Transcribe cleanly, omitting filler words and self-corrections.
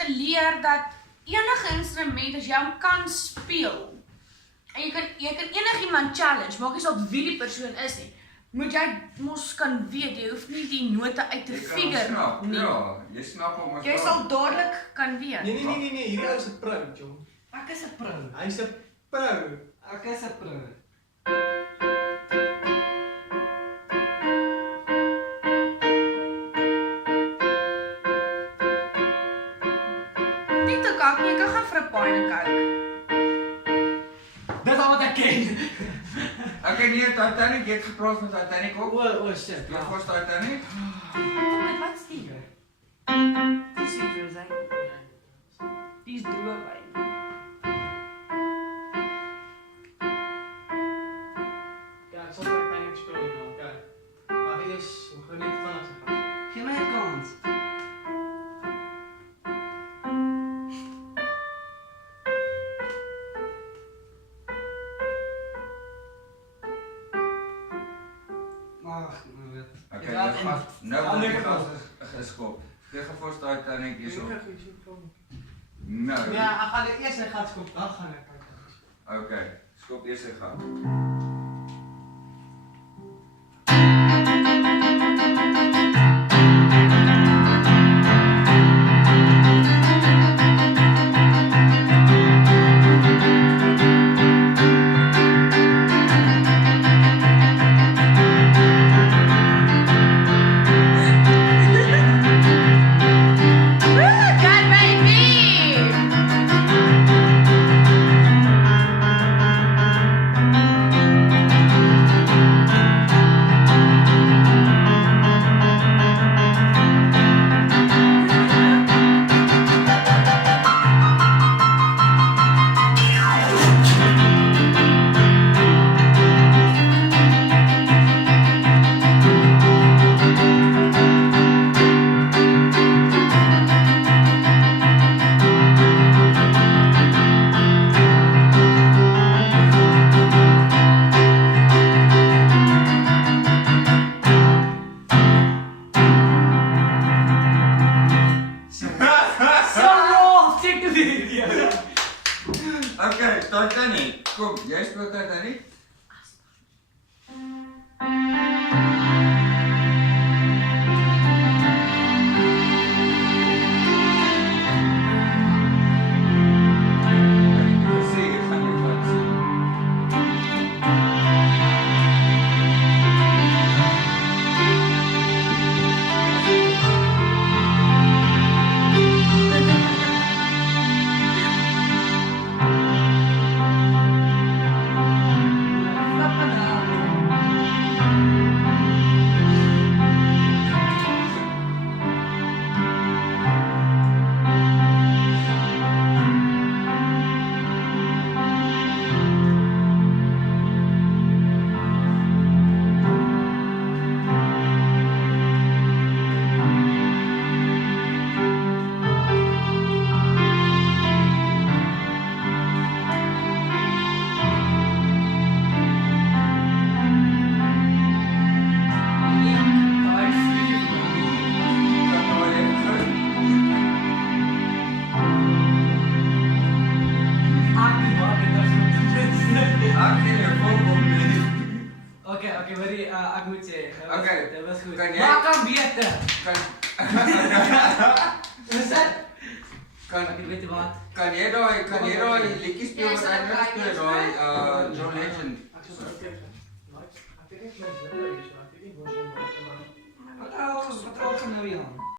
geleer dat enige instrument as jy hom kan speel, en jy kan enigiemand challenge, maak nie saak wie die persoon is nie, moet jy mos kan weet, jy hoef nie die note uit te figure nie. Ja, jy snap hom as Jy sal dadelik kan weet. Nee, hierdie ou is 'n pro, jong. Ek is 'n pro. Hy's 'n pro. Ek is 'n pro. Nie te kak nie, ek kan gaan vir 'n paai en kyk. Dis al wat ek ken. Okay, nee, Titanic, jy het gepraat van Titanic ook. O, shit. Jy was Titanic? Kom met wat stuur? Dis nie vir sy. Dis droë wyn. Ja, ek sal vir panic speel nou, okay. Maar dit is, we gaan net vinnig se gaan. Gee my 'n kans. Okay, nou geskop. Jy gaan voor Titanic hier so. Nou. Ja, ek gaan dit eers net gaan skop, dan gaan ek kyk. Okay, skop eers hy gaan. Okay, Titanic. Kom, jy speel Titanic? Okay, hoorie, ek moet sê. Okay, Dit was goed. kan jy- Maar kan beter. Is dit? Ek weet wat. Kan jy daai liedjie speel wat hy net speel, daai John Legend?